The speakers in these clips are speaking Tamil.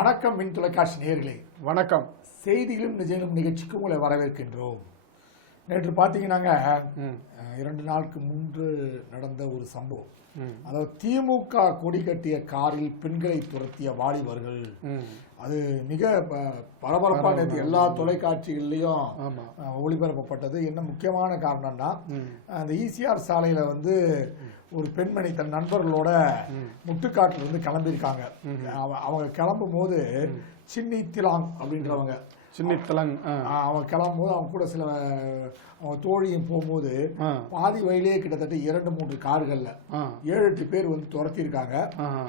வணக்கம் மின் தொலைக்காட்சி நேயர்களே, வணக்கம். செய்திகளும் நிஜங்களும் நிகழ்ச்சிக்கு உங்களை வரவேற்கின்றோம். நேற்று பார்த்தீங்கன்னாங்க 2 நாளுக்கு முன்பு நடந்த ஒரு சம்பவம். அதாவது திமுக கொடி கட்டிய காரில் பெண்களை துரத்திய வாலிபர்கள், அது மிக பரபரப்பாக நேற்று எல்லா தொலைக்காட்சிகள்லையும் ஒளிபரப்பப்பட்டது. என்ன முக்கியமான காரணம்னா, அந்த ஈசிஆர் சாலையில வந்து ஒரு பெண்மணி தன் நண்பர்களோட முட்டுக்காட்டுல இருந்து கிளம்பியிருக்காங்க. அவங்க கிளம்பும் போது சின்னி திலாங் அப்படின்றவங்க அவங்க கிளம்பும் போது அவங்க கூட சில அவங்க தோழியும் போகும்போது பாதி வயலே கிட்டத்தட்ட 2-3 கார்கள்ல 7-8 பேர் வந்து துரத்திருக்காங்க.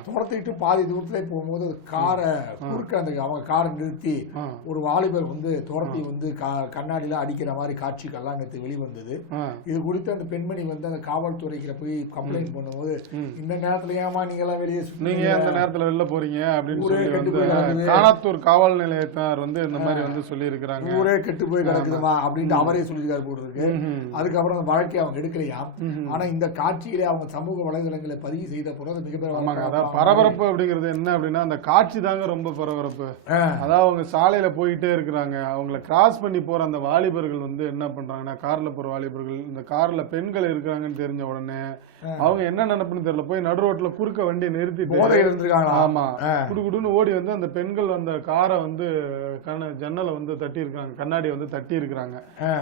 துரத்திட்டு பாதி தூரத்திலே போகும்போது காரை குறுக்க அந்த அவங்க காரை நிறுத்தி ஒரு வாலிபர் வந்து துரத்தி வந்து கண்ணாடியில அடிக்கிற மாதிரி காட்சிகள்லாம் நேற்று வெளிவந்தது. இது குறித்து அந்த பெண்மணி வந்து அந்த காவல்துறைக்கு போய் கம்ப்ளைண்ட் பண்ணும்போது, இந்த நேரத்துல ஏமா நீங்க எல்லாம் வெளியே நீங்க அந்த நேரத்துல வெளில போறீங்க அப்படின்னு சொல்லி காணத்தூர் காவல் நிலையத்தார் வந்து இந்த மாதிரி வந்து சொல்லி இருக்காங்க. ஊரே கெட்டு போய் கிடக்குதுமா அப்படின்ட்டு அவரே சொல்லியிருக்காரு போட்டு இருக்கு. அதுக்கப்புறம் அந்த வழக்கை அவங்க எடுக்கலையா. ஆனா இந்த காட்சியிலே அவங்க சமூக வலைதளங்களை பதிவு செய்த போறது மிகப்பெரிய பரபரப்பு. அப்படிங்கிறது என்ன அப்படின்னா, அந்த காட்சி தாங்க ரொம்ப பரபரப்பு. அதாவது அவங்க சாலையில போயிட்டே இருக்கிறாங்க, அவங்களை கிராஸ் பண்ணி போற அந்த வாலிபர்கள் வந்து என்ன பண்றாங்கன்னா, கார்ல போற வாலிபர்கள் இந்த கார்ல பெண்கள் இருக்காங்கன்னு தெரிஞ்ச உடனே அவங்க என்ன நினைப்புன்னு தெரியல, போய் நடு ரோட்ல குறுக்க வண்டியை நிறுத்திட்டு ஆமா குடுக்குடுன்னு ஓடி வந்து அந்த பெண்கள் அந்த காரை வந்து ஜன்னலை வந்து தட்டி இருக்காங்க, கண்ணாடியை வந்து தட்டி இருக்கிறாங்க.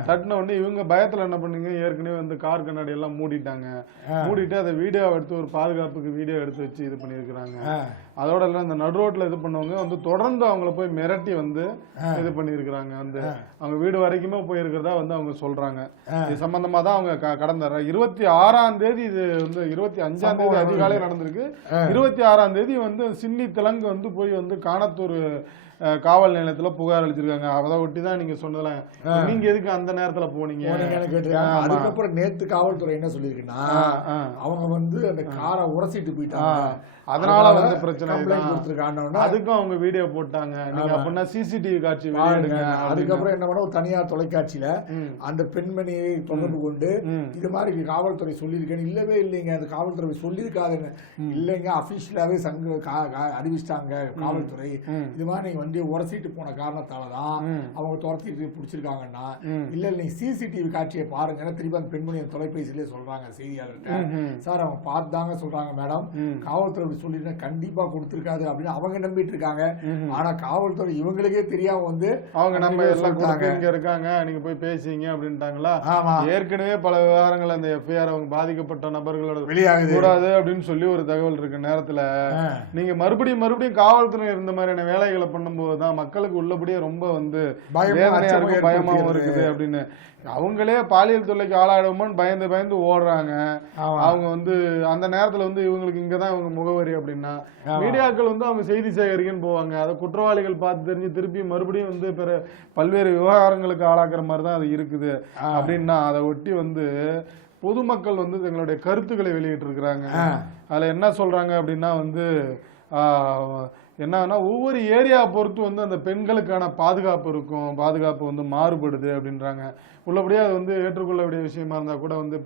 தட்டின உடனே இவங்க பயத்துல என்ன பண்ணீங்க, ஏற்கனவே வந்து கார் கண்ணாடி எல்லாம் மூடிட்டாங்க. மூடிட்டு அதை வீடியோ எடுத்து ஒரு பாதுகாப்புக்கு வீடியோ எடுத்து வச்சு இது பண்ணிருக்கிறாங்க. அதோட எல்லாம் இந்த நடு ரோட்ல இது பண்ணவங்க வந்து தொடர்ந்து அவங்கள போய் மிரட்டி வந்து இது பண்ணிருக்கிறாங்க. வந்து அவங்க வீடு வரைக்குமே போயிருக்கிறதா வந்து அவங்க சொல்றாங்க. இது சம்பந்தமா தான் அவங்க கடந்த 26ஆம் தேதி, இது வந்து 25ஆம் தேதி அதிகாலை நடந்திருக்கு. 26ஆம் தேதி வந்து சின்னி திலங்கு வந்து போய் வந்து காணத்தூர் காவல் நிலையத்துல புகார் அளிச்சிருக்காங்க. அதை ஒட்டி தான் நீங்க சொன்னதுல நீங்க எதுக்கு அந்த நேரத்துல போனீங்க. அதுக்கப்புறம் நேத்து காவல்துறை என்ன சொல்லிருக்குன்னா, அவங்க வந்து அந்த காரை உரசிட்டு போயிட்டாங்க, அதனால வந்து பிரச்சனை கொடுத்துருக்காங்க. அதுக்கும் அவங்க வீடியோ போட்டாங்க. நீங்க அப்படின்னா சிசிடிவி காட்சி வெளியிடுங்க. அதுக்கப்புறம் என்ன பண்ண, தனியார் தொலைக்காட்சியில அந்த பெண்மணியை தொடர்பு கொண்டு இது மாதிரி காவல்துறை சொல்லியிருக்கேன். இல்லவே இல்லைங்க, அது காவல்துறை சொல்லியிருக்காதுங்க. இல்லைங்க, அபிஷியலாவே அறிவிச்சிட்டாங்க காவல்துறை. இது மாதிரி நீங்க வண்டியை உரசிட்டு போன காரணத்தாலதான் அவங்க துரத்திட்டு பிடிச்சிருக்காங்கன்னா, இல்ல நீங்க சிசிடிவி காட்சியை பாருங்க திருப்பி அந்த பெண்மணி தொலைபேசியிலே சொல்றாங்க செய்தியாளர்கிட்ட. சார் அவங்க பார்த்தாங்க சொல்றாங்க, மேடம் காவல்துறை சொல்லிட்டு கண்டிப்பா கொடுத்திருக்காது அப்படின்னு அவங்க நம்பிட்டு இருக்காங்க. ஆனா காவல்துறை இவங்களுக்கே தெரியாம வந்து அவங்க நம்ம எல்லாம் இங்க இருக்காங்க, நீங்க போய் பேசிங்க அப்படின்ட்டாங்களா. ஏற்கனவே பல விவகாரங்கள் அந்த எஃப்ஐஆர் அவங்க பாதிக்கப்பட்ட நபர்களோட வெளியாகுது கூடாது அப்படின்னு சொல்லி ஒரு தகவல் இருக்கு நேரத்துல. நீங்க மறுபடியும் காவல்துறை இந்த மாதிரியான வேலைகளை பண்ணும்போதுதான் மக்களுக்கு உள்ளபடியே ரொம்ப வந்து வேதனையா இருக்கு, பயமாவும் இருக்குது அப்படின்னு. அவங்களே பாலியல் தொல்லைக்கு ஆளாடுவோம்னு பயந்து ஓடுறாங்க. அவங்க வந்து அந்த நேரத்துல வந்து இவங்களுக்கு இங்கதான் இவங்க முகவரி அப்படின்னா மீடியாக்கள் வந்து அவங்க செய்தி சேகரிக்கன்னு போவாங்க. அதை குற்றவாளிகள் பார்த்து தெரிஞ்சு திருப்பி மறுபடியும் வந்து பல்வேறு விவகாரங்களுக்கு ஆளாக்குற மாதிரிதான் அது இருக்குது அப்படின்னா, அதை ஒட்டி வந்து பொதுமக்கள் வந்து தங்களுடைய கருத்துக்களை வெளியிட்டு இருக்கிறாங்க. அதுல என்ன சொல்றாங்க அப்படின்னா வந்து என்னன்னா, ஒவ்வொரு ஏரியா பொறுத்து வந்து அந்த பெண்களுக்கான பாதுகாப்பு இருக்கும், பாதுகாப்பு வந்து மாறுபடுது அப்படின்றாங்க. உள்ளபடியே அது வந்து ஏற்றுக்கொள்ளக்கூடிய விஷயமா இருந்தா கூட வந்து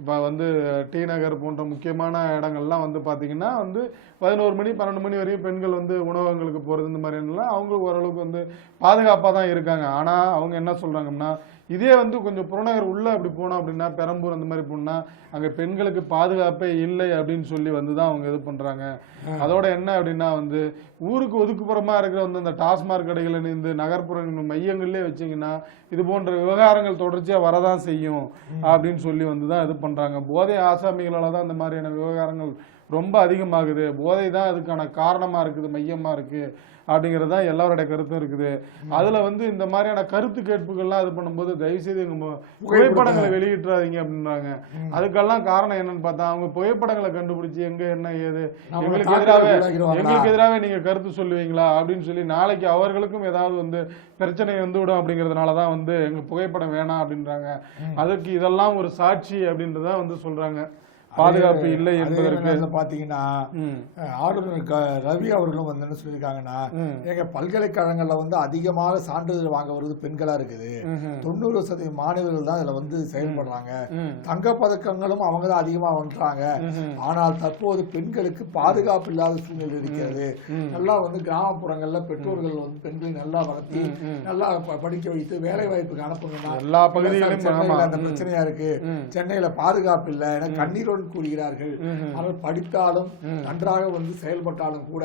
இப்ப வந்து டி நகர் போன்ற முக்கியமான இடங்கள்லாம் வந்து பாத்தீங்கன்னா வந்து 11 மணி 12 மணி வரையும் பெண்கள் வந்து உணவகங்களுக்கு போறது இந்த மாதிரி அவங்களுக்கு ஓரளவுக்கு வந்து பாதுகாப்பா தான் இருக்காங்க. ஆனா அவங்க என்ன சொல்றாங்கன்னா, இதே வந்து கொஞ்சம் புறநகர் உள்ள அப்படி போனோம் அப்படின்னா, பெரம்பூர் அந்த மாதிரி போனா அங்க பெண்களுக்கு பாதுகாப்பே இல்லை அப்படின்னு சொல்லி வந்துதான் அவங்க இது பண்றாங்க. அதோட என்ன அப்படின்னா வந்து ஊருக்கு ஒதுக்குப்புறமா இருக்கிற வந்து அந்த டாஸ்மாக் கடைகள் இந்த நகர்ப்புற மையங்கள்லயே வச்சீங்கன்னா இது போன்ற விவகாரங்கள் தொடர்ச்சியா வரதான் செய்யும் அப்படின்னு சொல்லி வந்துதான் இது பண்றாங்க. போதை ஆசாமிகளாலதான் இந்த மாதிரியான விவகாரங்கள் ரொம்ப அதிகமாகுது, போதை தான் அதுக்கான காரணமா இருக்குது, மையமா இருக்கு அப்படிங்கறதா எல்லாருடைய கருத்தும் இருக்குது. அதுல வந்து இந்த மாதிரியான கருத்து கேட்புகள்லாம் இது பண்ணும்போது தயவுசெய்து புகைப்படங்களை வெளியிட்டுறாதீங்க அப்படின்றாங்க. அதுக்கெல்லாம் காரணம் என்னன்னு பார்த்தா, அவங்க புகைப்படங்களை கண்டுபிடிச்சு எங்க என்ன ஏது எங்களுக்கு எதிராக நீங்க கருத்து சொல்லுவீங்களா அப்படின்னு சொல்லி நாளைக்கு அவர்களுக்கும் ஏதாவது வந்து பிரச்சனை வந்து விடும் அப்படிங்கறதுனாலதான் வந்து எங்க புகைப்படம் வேணாம் அப்படின்றாங்க. அதுக்கு இதெல்லாம் ஒரு சாட்சி அப்படின்றத வந்து சொல்றாங்க. பாதுகாப்பு இல்லை என்பதற்கு பாத்தீங்கன்னா ஆளுநர் ரவி அவர்களும் வந்து என்ன சொல்லியிருக்காங்கன்னா, எங்க பல்கலைக்கழகங்கள்ல வந்து அதிகமாக சான்றிதழ் வாங்க வருவது பெண்களா இருக்குது, 90% மாணவர்கள் தான் இதுல வந்து செயல்படுறாங்க, தங்க பதக்கங்களும் அவங்க தான் அதிகமா வந்துறாங்க, ஆனால் தற்போது பெண்களுக்கு பாதுகாப்பு இல்லாத சூழ்நிலை இருக்கிறது, நல்லா வந்து கிராமப்புறங்கள்ல பெற்றோர்கள் வந்து பெண்களை நல்லா வளர்த்தி நல்லா படிக்க வைத்து வேலை வாய்ப்புக்கு அனுப்பணும்னா எல்லா பகுதிகளிலும் அந்த பிரச்சனையா இருக்கு, சென்னையில பாதுகாப்பு இல்லை என கண்ணீரோடு கூறுகிறார்கள். ஆனால் படித்தாலும் நன்றாக வந்து செயல்பட்டாலும் கூட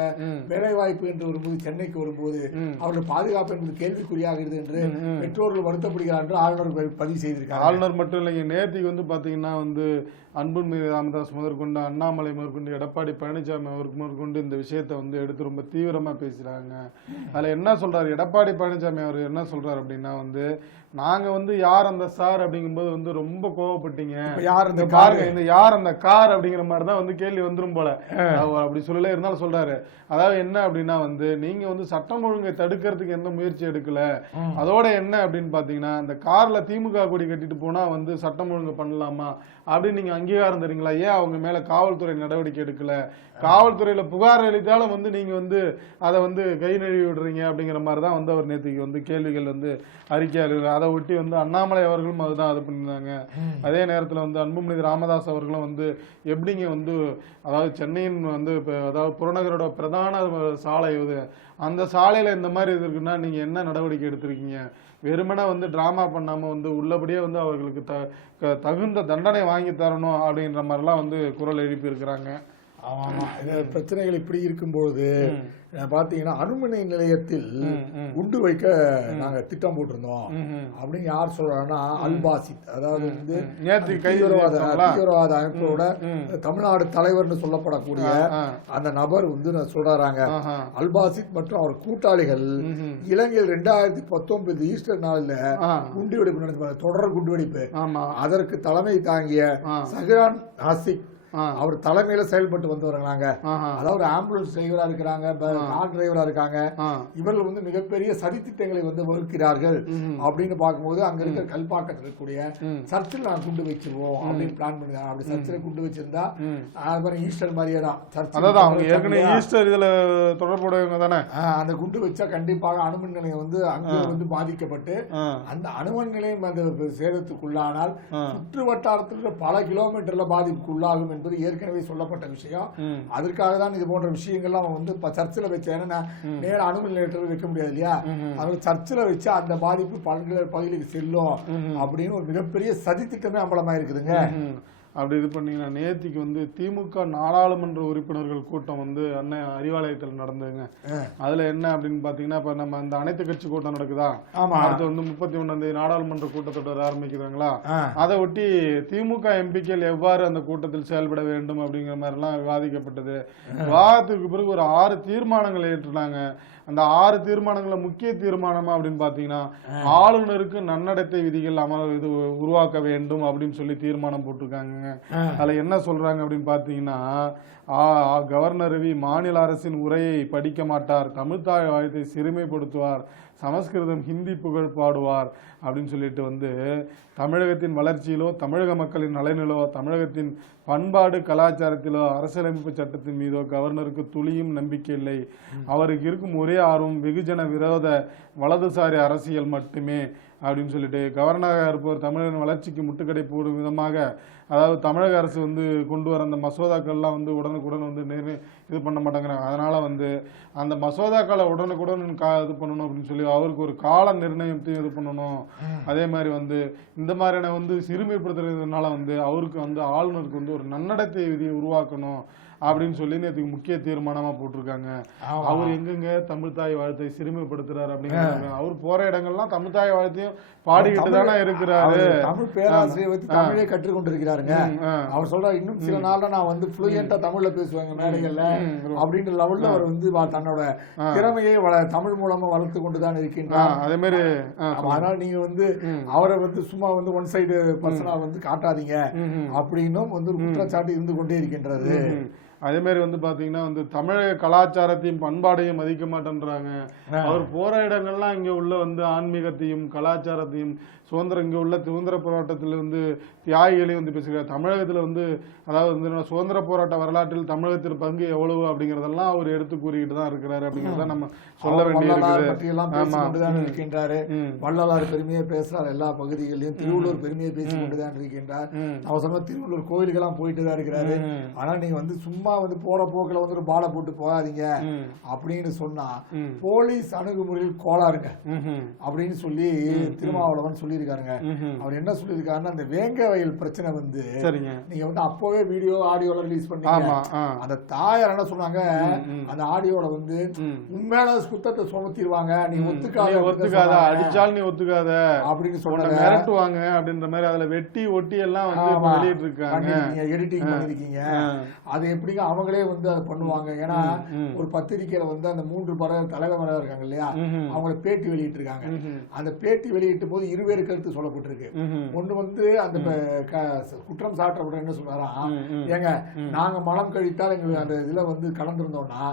வேலை வாய்ப்பு என்று வரும்போது சென்னைக்கு வரும்போது அவர்கள் பாதுகாப்பு என்பது கேள்விக்குறியாகிறது என்று பெற்றோர்கள் வருத்தப்படுகிறார் என்று ஆளுநர் பதிவு செய்திருக்காங்க. ஆளுநர் மட்டும் இல்லைங்க, நேற்றுக்கு வந்து பாத்தீங்கன்னா வந்து அன்புமணி ராமதாஸ் முதற்கொண்டு, அண்ணாமலை முதற்கொண்டு, எடப்பாடி பழனிசாமி அவருக்கு முதற்கொண்டு இந்த விஷயத்தை வந்து எடுத்து ரொம்ப தீவிரமா பேசுறாங்க. அதுல என்ன சொல்றாரு எடப்பாடி பழனிசாமி அவர் என்ன சொல்றாரு அப்படின்னா வந்து, நாங்க வந்து யார் அந்த சார் அப்படிங்கும்போது வந்து ரொம்ப கோவப்பட்டீங்க, யார் இந்த பாருங்க இந்த யார் அந்த கார் அப்படிங்கிற மாதிரிதான் வந்து கேள்வி வந்துரும் போல, அப்படி சொல்லல இருந்தாலும் சொல்றாரு. அதாவது என்ன அப்படின்னா வந்து, நீங்க வந்து சட்டம் ஒழுங்கை தடுக்கிறதுக்கு எந்த முயற்சி எடுக்கல, அதோட என்ன அப்படின்னு பாத்தீங்கன்னா, இந்த கார்ல திமுக கொடி கட்டிட்டு போனா வந்து சட்டம் ஒழுங்கு பண்ணலாமா அப்படின்னு நீங்க அங்கீகாரம் தரீங்களா, ஏன் அவங்க மேல காவல்துறை நடவடிக்கை எடுக்கல, காவல்துறையில புகார் அளித்தாலும் வந்து நீங்க வந்து அதை வந்து கை நழுவி விடுறீங்க அப்படிங்கிற மாதிரிதான் வந்து அவர் நேற்றுக்கு வந்து கேள்விகள் வந்து அறிக்கையாளர். அதை ஒட்டி வந்து அண்ணாமலை அவர்களும் அதுதான் இது பண்ணியிருந்தாங்க. அதே நேரத்தில் வந்து அன்புமணி ராமதாஸ் அவர்களும் வந்து எப்படிங்க வந்து, அதாவது சென்னையின் வந்து அதாவது புறநகரோட பிரதான சாலை இது, அந்த சாலையில இந்த மாதிரி இது இருக்குன்னா நீங்க என்ன நடவடிக்கை எடுத்திருக்கீங்க, வெறுமனே வந்து டிராமா பண்ணாம வந்து உள்ளபடியே வந்து அவர்களுக்கு தகுந்த தண்டனை வாங்கி தரணும் அப்படின்ற மாதிரிலாம் வந்து குரல் எழுப்பி இருக்கிறாங்க. ஆமா, இந்த பிரச்சனைகள் இப்படி இருக்கும்போது பாத்தீங்கன்னா அணுமின் நிலையத்தில் குண்டு வைக்க நாங்க திட்டம் போட்டிருந்தோம் அப்படின்னு யார் சொல்றாங்கன்னா, அல்பாசித், அதாவது வந்து தீவிரவாத அமைப்போட தமிழ்நாடு தலைவர்னு சொல்லப்படக்கூடிய அந்த நபர் வந்து சொல்றாங்க. அல்பாசித் மற்றும் அவர் கூட்டாளிகள் இலங்கையில் 2019 ஈஸ்டர் நாளில் குண்டுவெடிப்பு நடத்தி தொடர் குண்டுவெடிப்பு, அதற்கு தலைமை தாங்கிய சஹ்ரான் ஆசிக் அவர் தலைமையில செயல்பட்டு வந்து வர்றாங்க. அதாவது ஆம்புலன்ஸ் டிரைவரா இருக்கிறாங்க, கார் டிரைவரா இருக்காங்க. இவர்கள் வந்து மிகப்பெரிய சதி திட்டங்களை வந்து வகுக்கிறார்கள் அப்படின்னு பார்க்கும்போது அங்க இருக்கிற கல்பாக்கத்தில் இருக்கக்கூடிய சர்ச்சில் நான் குண்டு வச்சிருவோம் அப்படின்னு பிளான் பண்ணிருக்காங்க. அப்படி சர்ச்சில் குண்டு வச்சிருந்தா ஈஸ்டர் மாதிரியே தான் ஈஸ்டர் இதுல தொடர்புடையவங்க தானே. அந்த குண்டு வச்சா கண்டிப்பாக அணுமின் நிலையம் வந்து அங்கே வந்து பாதிக்கப்பட்டு அந்த அணுமின் நிலையம் அந்த சேதத்துக்குள்ளானால் சுற்று வட்டாரத்தில் பல கிலோமீட்டர்ல பாதிப்புக்குள்ளாகும் என்பது ஏற்கனவே சொல்லப்பட்ட விஷயம். அதற்காக தான் இது போன்ற விஷயங்கள்லாம் வந்து சர்ச்சில் வச்ச, ஏன்னா நேர அணுமின் நிலையத்தில் வைக்க முடியாது இல்லையா, அதனால சர்ச்சில் வச்சு அந்த பாதிப்பு பகுதிகளுக்கு செல்லும் அப்படின்னு ஒரு மிகப்பெரிய சதி திட்டமே அம்பலமா இருக்குதுங்க. அப்படி இது பண்ணீங்கன்னா நேத்திக்கு வந்து திமுக நாடாளுமன்ற உறுப்பினர்கள் கூட்டம் வந்து அண்ணன் அறிவாலயத்தில் நடந்ததுங்க. அதுல என்ன அப்படின்னு பாத்தீங்கன்னா, இப்ப நம்ம இந்த அனைத்து கட்சி கூட்டம் நடக்குதா, அடுத்து வந்து 31 நாடாளுமன்ற கூட்டத்தொடர் ஆரம்பிக்குதுங்களா, அதை ஒட்டி திமுக எம்பிக்கள் எவ்வாறு அந்த கூட்டத்தில் செயல்பட வேண்டும் அப்படிங்கிற மாதிரி எல்லாம் விவாதிக்கப்பட்டது. விவாதத்துக்கு பிறகு ஒரு 6 தீர்மானங்கள் ஏற்றுனாங்க. அந்த 6 தீர்மானங்கள முக்கிய தீர்மானமா அப்படின்னு பாத்தீங்கன்னா, ஆளுநருக்கு நன்னடத்தை விதிகள் இது உருவாக்க வேண்டும் அப்படின்னு சொல்லி தீர்மானம் போட்டிருக்காங்க. அதுல என்ன சொல்றாங்க அப்படின்னு பாத்தீங்கன்னா, கவர்னர் ரவி மாநில அரசின் உரையை படிக்க மாட்டார், தமிழ்தாய் வாழ்த்தை சிறுமைப்படுத்துவார், சமஸ்கிருதம் ஹிந்தி புகழ் பாடுவார் அப்படின்னு சொல்லிட்டு வந்து தமிழகத்தின் வளர்ச்சியிலோ தமிழக மக்களின் நலனிலோ தமிழகத்தின் பண்பாடு கலாச்சாரத்திலோ அரசியலமைப்பு சட்டத்தின் மீதோ கவர்னருக்கு துளியும் நம்பிக்கை இல்லை, அவருக்கு இருக்கும் ஒரே ஆர்வம் வெகுஜன விரோத வலதுசாரி அரசியல் மட்டுமே அப்படின்னு சொல்லிட்டு, கவர்னராக இருப்பவர் தமிழரின் வளர்ச்சிக்கு முட்டுக்கடை போடும் விதமாக, அதாவது தமிழக அரசு வந்து கொண்டு வர அந்த மசோதாக்கள்லாம் வந்து உடனுக்குடன் வந்து இது பண்ண மாட்டேங்கிறாங்க. அதனால வந்து அந்த மசோதாக்களை உடனுக்குடன் இது பண்ணணும் அப்படின்னு சொல்லி அவருக்கு ஒரு கால நிர்ணயத்தையும் இது பண்ணணும். அதே மாதிரி வந்து இந்த மாதிரியான வந்து சிறுமைப்படுத்துறதுனால வந்து அவருக்கு வந்து ஆளுநருக்கு வந்து ஒரு நன்னடத்தை விதியை உருவாக்கணும் அப்படின்னு சொல்லி நேற்றுக்கு முக்கிய தீர்மானமா போட்டிருக்காங்க. அவர் எங்கெங்க தமிழ்தாய் வாழ்த்தை சிறுமைப்படுத்துறாரு அப்படிங்கிறாங்க. அவர் போற இடங்கள்லாம் தமிழ்தாய் வாழ்த்தையும் பாடிக்கிட்டு தானே இருக்கிறாரு. தமிழ் பேராசிரியர் வச்சு தமிழே கற்றுக்கொண்டிருக்கிறாருங்க. அவர் சொல்ற இன்னும் சில நாள்ல நான் வந்து ஃப்ளூயண்டா தமிழ்ல பேசுவாங்க மேடைகள்ல அப்படின்ற லெவல்ல அவர் வந்து தன்னோட திறமையை தமிழ் மூலமா வளர்த்து கொண்டுதான் இருக்கின்றார். அதே மாதிரி அதனால நீங்க வந்து அவரை வந்து சும்மா வந்து ஒன் சைடு பர்சனா வந்து காட்டாதீங்க அப்படின்னும் வந்து குற்றச்சாட்டு இருந்து கொண்டே இருக்கின்றது. அதே மாதிரி வந்து பாத்தீங்கன்னா வந்து தமிழக கலாச்சாரத்தையும் பண்பாடையும் மதிக்க மாட்டேன்றாங்க. அவர் போற இடங்கள்லாம் இங்க உள்ள வந்து ஆன்மீகத்தையும் கலாச்சாரத்தையும் சுதந்திரம் இங்க உள்ள சுதந்திர போராட்டத்தில் வந்து தியாகிகளையும் வந்து பேசுகிறார். தமிழகத்துல வந்து அதாவது வந்து சுதந்திர போராட்ட வரலாற்றில் தமிழகத்தில் பங்கு எவ்வளவு அப்படிங்கறதெல்லாம் அவர் எடுத்து கூறிக்கிட்டு தான் இருக்கிறாரு அப்படிங்கறத நம்ம சொல்ல வேண்டியிருக்கிறது. இருக்கின்றாரு. வள்ளலார் பெருமையை பேசுறாரு எல்லா பகுதிகளிலும். திருவள்ளூர் பெருமையை பேசி கொண்டுதான் இருக்கின்றார். அவர் சொன்ன திருவள்ளூர் கோயிலுக்கெல்லாம் போயிட்டு தான் இருக்கிறாரு. ஆனா நீங்க வந்து சும்மா வந்து போற போக்குல வந்து ஒரு பாலை போட்டு போகாதீங்க அப்படின்னு சொன்னா போலீஸ் அணுகுமுறையில் கோளாறுங்க அப்படின்னு சொல்லி திருமாவளவன் சொல்லி இருக்காருங்க. அவர் என்ன சொல்லியிருக்காருன்னா, அந்த வேங்க வயல் பிரச்சனை வந்து நீங்க வந்து அப்பவே வீடியோ ஆடியோல ரிலீஸ் பண்ணீங்க. அந்த தாயார் என்ன சொன்னாங்க, அந்த ஆடியோல வந்து உண்மையான குத்தத்தை சுமத்திடுவாங்க, நீ ஒத்துக்காத அடிச்சால் நீ ஒத்துக்காத அப்படின்னு சொன்ன மிரட்டுவாங்க அப்படின்ற மாதிரி அதுல வெட்டி ஒட்டி எல்லாம் வந்து வெளியிட்டு இருக்காங்க, எடிட்டிங் பண்ணிருக்கீங்க. அது எப்படிங்க அவங்களே வந்து அதை பண்ணுவாங்க. ஏன்னா ஒரு பத்திரிகையில வந்து அந்த 3 தலைவர் இருக்காங்க இல்லையா, அவங்கள பேட்டி வெளியிட்டு இருக்காங்க. அந்த பேட்டி வெளியிட்ட போது இருவேறு கருத்து சொல்லப்பட்டிருக்கு. ஒண்ணு வந்து அந்த குற்றம் சாட்டப்பட்ட என்ன சொல்றாராம், ஏங்க நாங்க மலம் கழித்தால் எங்களுக்கு அந்த இதுல வந்து கலந்துருந்தோம்னா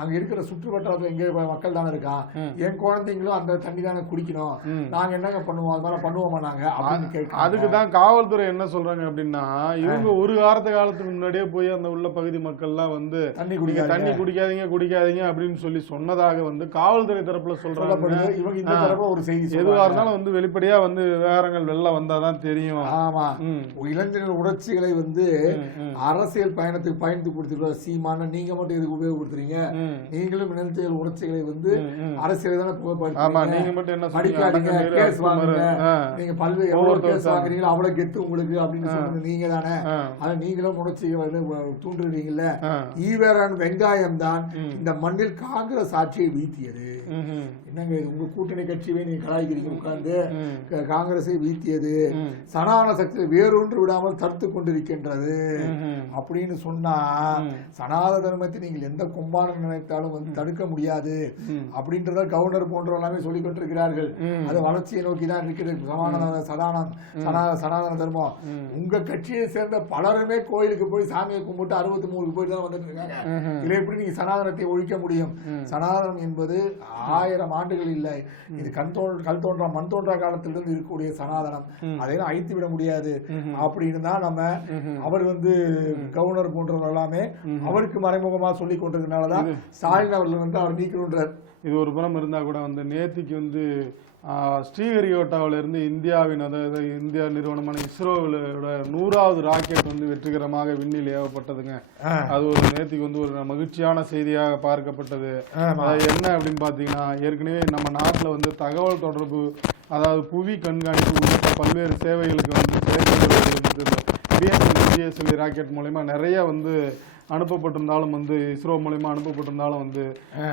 அங்க இருக்கிற சுற்று வட்டாரத்துல எங்க மக்கள் தானே இருக்கான், என் குழந்தைங்களும் அந்த தண்ணி தானே குடிக்கணும், நாங்க என்னங்க பண்ணுவோம், அது மாதிரி பண்ணுவோமா நாங்க அப்படின்னு கேட்க. அதுக்குதான் காவல்துறை என்ன சொல்றாங்க அப்படின்னா, இவங்க ஒரு காலத்துக்கு முன்னாடியே போய் அந்த உள்ள பகுதி மக்கள் எல்லாம் வந்து தண்ணி குடிக்காதீங்க அப்படின்னு சொல்லி சொன்னதாக வந்து காவல்துறை தரப்புல சொல்றாங்க. இவங்க இந்த தரப்புல ஒரு செய்தி எதுவா இருந்தாலும் வந்து வெளிப்படையா வந்து விவகாரங்கள் வெளில வந்தாதான் தெரியும். ஆமா, இளைஞர்கள் உணர்ச்சிகளை வந்து அரசியல் பயணத்துக்கு பயந்து கொடுத்துருக்க சீமான நீங்க மட்டும் இதுக்கு உபயோகப்படுத்துறீங்க, நீங்களும் இளைஞர்கள் உணர்ச்சிகளை வந்து அரசியல் தானே படிக்காதீங்க, கேஸ் வாங்குங்க, நீங்க பல்வேறு எவ்வளவு கேஸ் வாங்குறீங்களோ அவ்வளவு கெத்து உங்களுக்கு அப்படின்னு சொன்னது நீங்க தானே, ஆனா நீங்களும் உணர்ச்சிகளை வந்து தூண்டுறீங்கல்ல. ஈவேரான் வெங்காயம் தான் இந்த மண்ணில் காங்கிரஸ் ஆட்சியை வீழ்த்தியது. என்னங்க உங்க கூட்டணி கட்சியை நீங்க கலாய்க்கிறீங்க உட்கார்ந்து, காங்கிரஸை வீழ்த்தியது, சனாதன சக்தியை வேறொன்று விடாமல் தடுத்து கொண்டிருக்கின்றது அப்படின்னு சொன்னா, சனாதன தர்மத்தை நீங்கள் எந்த கும்பான நினைத்தாலும் வந்து தடுக்க முடியாது அப்படின்றத கவர்னர் போன்ற எல்லாமே சொல்லிக் கொண்டிருக்கிறார்கள். அது வளர்ச்சியை நோக்கி தான் இருக்கிறது. சனாதன தர்மம் உங்க கட்சியை சேர்ந்த பலருமே கோயிலுக்கு போய் சாமியை கும்பிட்டு 63 போயிட்டு தான் வந்துட்டு இருக்காங்க. இதை எப்படி நீங்க சனாதனத்தை ஒழிக்க முடியும்? சனாதனம் என்பது 1000 ஆண்டுகள் இல்லை, இது கல் தோன்றா மண் தோன்றா காலத்திலிருந்து இருக்கக்கூடிய சனாதனம், அதையும் அழித்து விட முடியாது அப்படின்னு தான் நம்ம அவர் வந்து கவர்னர் போன்றவங்க எல்லாமே அவருக்கு மறைமுகமா சொல்லி கொண்டிருக்கிறதுனாலதான் ஸ்டாலின் அவர்கள் வந்து அவர் நீக்கணுன்றார். இது ஒரு புறம் இருந்தா கூட வந்து நேத்திக்கு வந்து ஸ்ரீஹரிகோட்டாவில இருந்து இந்தியாவின் அதாவது இந்தியா நிறுவனமான இஸ்ரோவோட 100வது ராக்கெட் வந்து வெற்றிகரமாக விண்ணில் ஏவப்பட்டதுங்க. அது ஒரு நேற்றுக்கு வந்து ஒரு மகிழ்ச்சியான செய்தியாக பார்க்கப்பட்டது. என்ன அப்படின்னு பாத்தீங்கன்னா, ஏற்கனவே நம்ம நாட்டுல வந்து தகவல் தொடர்பு அதாவது புவி கண்காணிப்பு உள்ளிட்ட பல்வேறு சேவைகளுக்கு வந்து பிஎஸ்எல்வி ராக்கெட் மூலமா நிறைய வந்து அனுப்பப்பட்டிருந்தாலும் வந்து இஸ்ரோ மூலமா அனுப்பப்பட்டிருந்தாலும் வந்து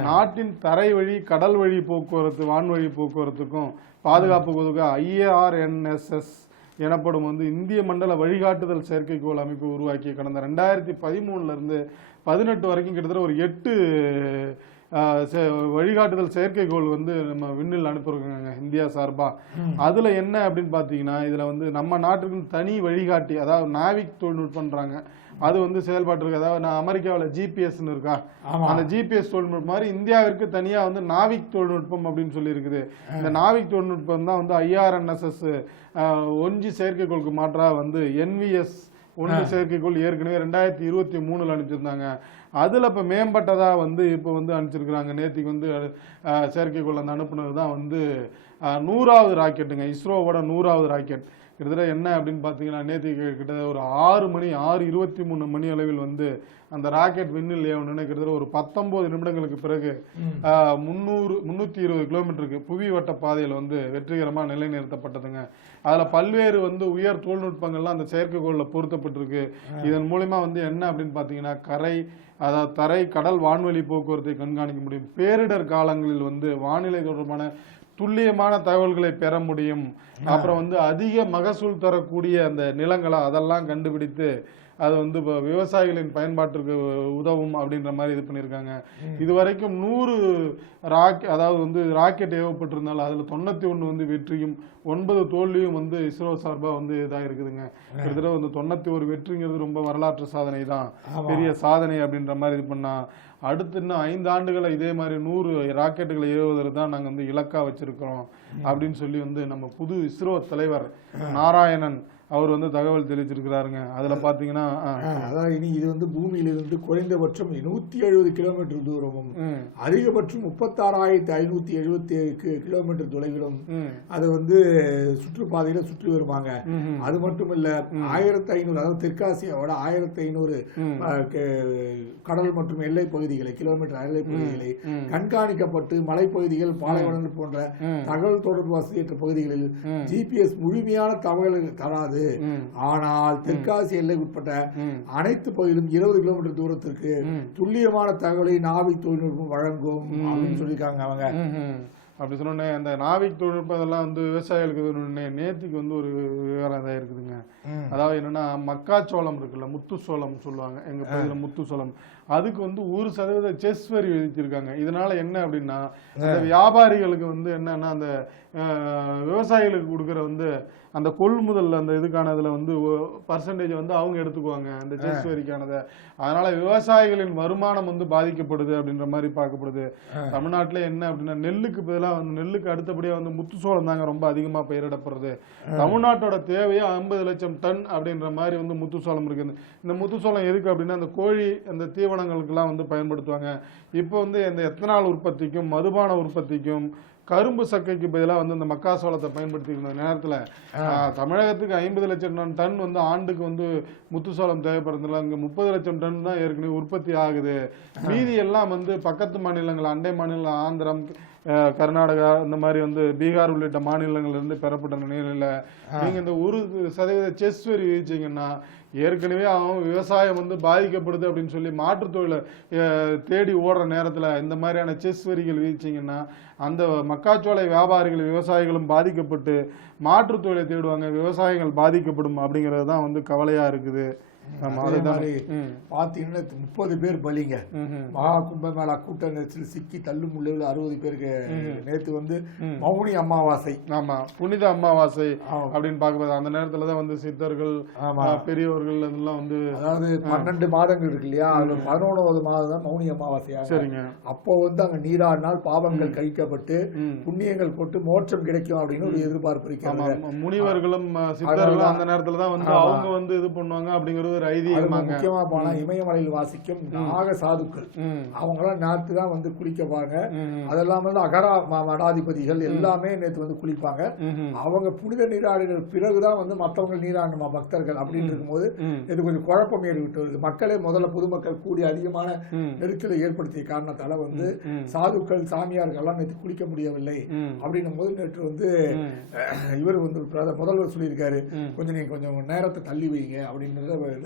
நாட்டின் தரை வழி கடல் வழி போக்குவரத்து வான்வழி போக்குவரத்துக்கும் பாதுகாப்பு ஒதுக்க IARNSS எனப்படும் வந்து இந்திய மண்டல வழிகாட்டுதல் செயற்கைக்கோள் அமைப்பு உருவாக்கி கடந்த 2013 இருந்து 18 வரைக்கும் கிட்டத்தட்ட ஒரு 8 வழிகாட்டுதல் செயற்கைக்கோள் வந்து நம்ம விண்ணில் அனுப்பியிருக்காங்க இந்தியா சார்பா. அதுல என்ன அப்படின்னு பாத்தீங்கன்னா, இதுல வந்து நம்ம நாட்டுக்கு தனி வழிகாட்டி அதாவது நாவிக் தொழில்நுட்பம்ன்றாங்க, அது வந்து செயல்பாட்டு இருக்கு. அதாவது அமெரிக்காவில் ஜிபிஎஸ்ன்னு இருக்கா, அந்த ஜிபிஎஸ் தொழில்நுட்பம் மாதிரி இந்தியாவிற்கு தனியா வந்து நாவிக் தொழில்நுட்பம் அப்படின்னு சொல்லி இருக்குது. இந்த நாவிக் தொழில்நுட்பம் தான் வந்து IRNSS 1G செயற்கைக்கோளுக்கு மாற்றா வந்து NVS 1 செயற்கைக்கோள் ஏற்கனவே 2023 அனுப்பிச்சிருந்தாங்க. அதுல இப்ப மேம்பட்டதா வந்து இப்ப வந்து அனுப்பிச்சிருக்கிறாங்க. நேத்திக்கு வந்து செயற்கைக்கோள் அந்த அனுப்புனது தான் வந்து 100வது ராக்கெட்டுங்க, இஸ்ரோவோட 100வது ராக்கெட். கிட்டத்தட்ட என்ன அப்படின்னு பாத்தீங்கன்னா, நேத்திக்கு கிட்டத்தட்ட ஒரு 6:23 மணி அளவில் வந்து அந்த ராக்கெட் விண்ணில் ஏவணும்னு கிட்டத்தட்ட ஒரு 19 நிமிடங்களுக்கு பிறகு 320 கிலோமீட்டருக்கு புவி வட்ட பாதையில் வந்து வெற்றிகரமா நிலைநிறுத்தப்பட்டதுங்க. அதுல பல்வேறு வந்து உயர் தொழில்நுட்பங்கள்லாம் அந்த செயற்கைக்கோள்ல பொருத்தப்பட்டிருக்கு. இதன் மூலமா வந்து என்ன அப்படின்னு பாத்தீங்கன்னா, அதாவது தரை கடல் வான்வெளி போக்குவரத்தை கண்காணிக்க முடியும். பேரிடர் காலங்களில் வந்து வானிலை தொடர்பான துல்லியமான தகவல்களை பெற முடியும். அப்புறம் வந்து அதிக மகசூல் தரக்கூடிய அந்த நிலங்களா அதெல்லாம் கண்டுபிடித்து அது வந்து இப்போ விவசாயிகளின் பயன்பாட்டிற்கு உதவும் அப்படின்ற மாதிரி இது பண்ணியிருக்காங்க. இதுவரைக்கும் 100 அதாவது வந்து ராக்கெட் ஏவப்பட்டிருந்தாலும் அதுல 91 வந்து வெற்றியும் 9 தோல்வியும் வந்து இஸ்ரோ சார்பா வந்து இதாக இருக்குதுங்க. கிட்டத்தட்ட வந்து 91 வெற்றிங்கிறது ரொம்ப வரலாற்று சாதனை தான், பெரிய சாதனை அப்படின்ற மாதிரி இது பண்ணா. அடுத்து இன்னும் 5 ஆண்டுகளை இதே மாதிரி 100 ராக்கெட்டுகளை ஏவுவதற்கு தான் நாங்கள் வந்து இலக்கா வச்சிருக்கிறோம் அப்படின்னு சொல்லி வந்து நம்ம புது இஸ்ரோ தலைவர் நாராயணன் அவர் வந்து தகவல் தெரிவிச்சிருக்கிறாருங்க. அதுல பாத்தீங்கன்னா அதாவது இனி இது வந்து பூமியிலிருந்து குறைந்தபட்சம் 170 கிலோமீட்டர் தூரமும் அதிகபட்சம் 36,577 கிலோமீட்டர் தொலைவிலும் அது வந்து சுற்றுப்பாதையில சுற்றி வருவாங்க. அது மட்டும் இல்ல 1500 அதாவது தெற்காசியாவோட 1500 கடல் மற்றும் எல்லை பகுதிகளை கிலோமீட்டர் எல்லை பகுதிகளை கண்காணிக்கப்பட்டு மலைப்பகுதிகள் பாலைவனங்கள் போன்ற தகவல் தொடர்பு வசதியற்ற பகுதிகளில் GPS முழுமையான தகவல்கள் தராது. ஆனால் தெற்காசிய எல்லை உட்பட்ட அனைத்து பகுதியிலும் 20 கிலோமீட்டர் தூரத்திற்கு துல்லியமான தகவலை நாவிக் தொழில்நுட்பம் வழங்கும் அப்படின்னு சொல்லியிருக்காங்க அவங்க. அப்படி சொன்னோன்னே அந்த நாவிக் தொழில்நுட்பம் அதெல்லாம் வந்து விவசாயிகளுக்கு நேத்திக்கு வந்து ஒரு விவகாரம் தான் இருக்குதுங்க. அதாவது என்னன்னா மக்காச்சோளம் இருக்குல்ல, முத்து சோளம் சொல்லுவாங்க எங்க பகுதியில் முத்து சோளம், அதுக்கு வந்து 1% செஸ் வரி விதிச்சிருக்காங்க. இதனால என்ன அப்படின்னா அந்த வியாபாரிகளுக்கு வந்து என்னன்னா அந்த விவசாயிகளுக்கு கொடுக்குற வந்து அந்த கொள்முதல் அந்த இதுக்கானதுல வந்து பர்சன்டேஜ் வந்து அவங்க எடுத்துக்குவாங்க அந்த செஸ் வரிக்கானதை. அதனால விவசாயிகளின் வருமானம் வந்து பாதிக்கப்படுது அப்படின்ற மாதிரி பார்க்கப்படுது. தமிழ்நாட்டில் என்ன அப்படின்னா நெல்லுக்கு பதிலாக வந்து நெல்லுக்கு அடுத்தபடியாக வந்து முத்துசோளம் தாங்க ரொம்ப அதிகமாக பயிரிடப்படுறது. தமிழ்நாட்டோட தேவையே 50 லட்சம் டன் அப்படின்ற மாதிரி வந்து முத்துசோளம் இருக்குது. இந்த முத்துசோளம் எதுக்கு அப்படின்னா அந்த கோழி அந்த தீவனங்களுக்கெல்லாம் வந்து பயன்படுத்துவாங்க. இப்போ வந்து இந்த எத்தனால் உற்பத்திக்கும் மதுபான உற்பத்திக்கும் கரும்பு சக்கைக்கு பதிலாக வந்து இந்த மக்காசோளத்தை பயன்படுத்திக்கிற நேரத்தில் தமிழகத்துக்கு 50 லட்சம் டன் வந்து ஆண்டுக்கு வந்து முத்துசோளம் தேவைப்படுறதுல அங்கே 30 லட்சம் டன் தான் ஏற்கனவே உற்பத்தி ஆகுது. மீதி எல்லாம் வந்து பக்கத்து மாநிலங்கள் அண்டை மாநிலம் ஆந்திரம் கர்நாடகா இந்த மாதிரி வந்து பீகார் உள்ளிட்ட மாநிலங்கள்லேருந்து பெறப்பட்ட நிலையில் நீங்கள் இந்த 1% செஸ் வரி விதிச்சிங்கன்னா ஏற்கனவே அவங்க விவசாயம் வந்து பாதிக்கப்படுது அப்படின்னு சொல்லி மாற்றுத் தொழிலை தேடி ஓடுற நேரத்தில் இந்த மாதிரியான செஸ் வரிகள் விதிச்சிங்கன்னா அந்த மக்காச்சோளை வியாபாரிகள் விவசாயிகளும் பாதிக்கப்பட்டு மாற்றுத் தொழிலை தேடுவாங்க, விவசாயிகள் பாதிக்கப்படும் அப்படிங்கிறது தான் வந்து கவலையாக இருக்குது. பாத்தீங்கன்னா 30 பேர் பலிங்க. மகா கும்பமேளா கூட்ட நெரிசல் சிக்கி தள்ளும் முள்ளில் 60 பேருக்கு நேத்து வந்து மௌனி அமாவாசை. ஆமா, புனித அமாவாசை அப்படின்னு பார்க்கும்போது அந்த நேரத்துலதான் வந்து சித்தர்கள் பெரியவர்கள் அதெல்லாம் வந்து அதாவது 12 மாதங்கள் இருக்கு இல்லையா, அதுல 11வது மாதம் தான் மௌனி அமாவாசையா. சரிங்க. அப்போ வந்து அங்க நீராடினால் பாவங்கள் கழிக்கப்பட்டு புண்ணியங்கள் போட்டு மோட்சம் கிடைக்கும் அப்படின்னு ஒரு எதிர்பார்ப்பு இருக்கு. முனிவர்களும் சித்தர்களும் அந்த நேரத்துலதான் வந்து அவங்க வந்து இது பண்ணுவாங்க அப்படிங்கிறது முக்கியமா போனா இமயமலையில் வாசிக்கும் நாக சாதுக்கள் அவங்களாம் நேற்று தான் வந்து குளிக்கப்பாங்க. அதெல்லாம் வந்து அகரா மடாதிபதிகள் எல்லாமே நேற்று வந்து குளிப்பாங்க. அவங்க புனித நீராடின பிறகுதான் வந்து மற்றவங்க நீராடணுமா பக்தர்கள் அப்படின்னு இருக்கும்போது இது கொஞ்சம் குழப்பம் ஏற்பட்டு வருது. மக்களே முதல்ல பொதுமக்கள் கூடி அதிகமான நெருக்கலை ஏற்படுத்திய காரணத்தால வந்து சாதுக்கள் சாமியார்கள் எல்லாம் நேற்று குளிக்க முடியவில்லை அப்படின்னும் போது நேற்று வந்து இவர் வந்து முதல்வர் சொல்லியிருக்காரு கொஞ்சம் நீங்க கொஞ்சம் நேரத்தை தள்ளி வைங்க அப்படின்றத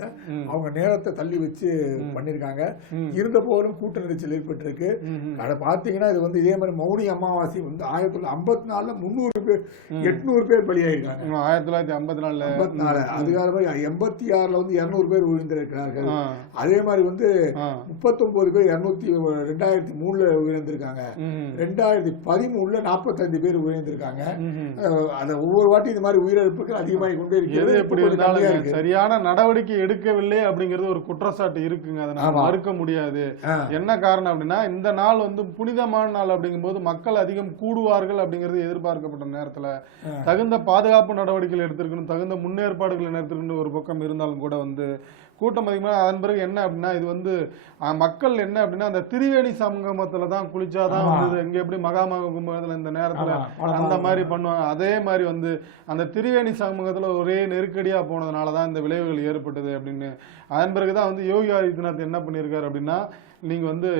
அவங்க நேரத்தை தள்ளி வச்சு பண்ணிருக்காங்க. இருந்த போதும் கூட்ட நெரிசல் ஏற்பட்டிருக்கு. அதை பாத்தீங்கன்னா இது வந்து இதே மாதிரி மௌனி அமாவாசை வந்து 1954 300 பேர் 800 பேர் பலியாயிருக்காங்க. 1954 அதுக்காக 86 வந்து 200 பேர் உயிரிழந்திருக்கிறார்கள். அதே மாதிரி வந்து 39 பேர் 2003 உயிரிழந்திருக்காங்க. 2013 45 பேர் உயிரிழந்திருக்காங்க. அதை ஒவ்வொரு வாட்டி இந்த மாதிரி உயிரிழப்புகள் அதிகமாகி கொண்டே இருக்கிறது. சரியான நடவடிக்கை எடுக்கவில்லை அப்படிங்கிறது ஒரு குற்றச்சாட்டு இருக்குங்க. அதை நம்ம மறுக்க முடியாது. என்ன காரணம் அப்படின்னா இந்த நாள் வந்து புனிதமான நாள் அப்படிங்கும் போது மக்கள் அதிகம் கூடுவார்கள் அப்படிங்கிறது எதிர்பார்க்கப்பட்ட நேரத்துல தகுந்த பாதுகாப்பு நடவடிக்கைகள் எடுத்திருக்கணும், தகுந்த முன்னேற்பாடுகளை எடுத்திருக்கணும் ஒரு பக்கம் இருந்தாலும் கூட வந்து கூட்டம் அதிகமாக. அதன் பிறகு என்ன அப்படின்னா இது வந்து மக்கள் என்ன அப்படின்னா அந்த திரிவேணி சங்கமத்துல தான் குளிச்சாதான் வந்து இங்க எப்படி மகாமக கும்பகத்துல இந்த நேரத்துல அந்த மாதிரி பண்ணுவாங்க. அதே மாதிரி வந்து அந்த திரிவேணி சமூகத்துல ஒரே நெருக்கடியா போனதுனாலதான் இந்த விளைவுகள் ஏற்பட்டது அப்படின்னு. அதன் பிறகுதான் வந்து யோகி ஆதித்யநாத் என்ன பண்ணியிருக்காரு அப்படின்னா நீங்க வந்து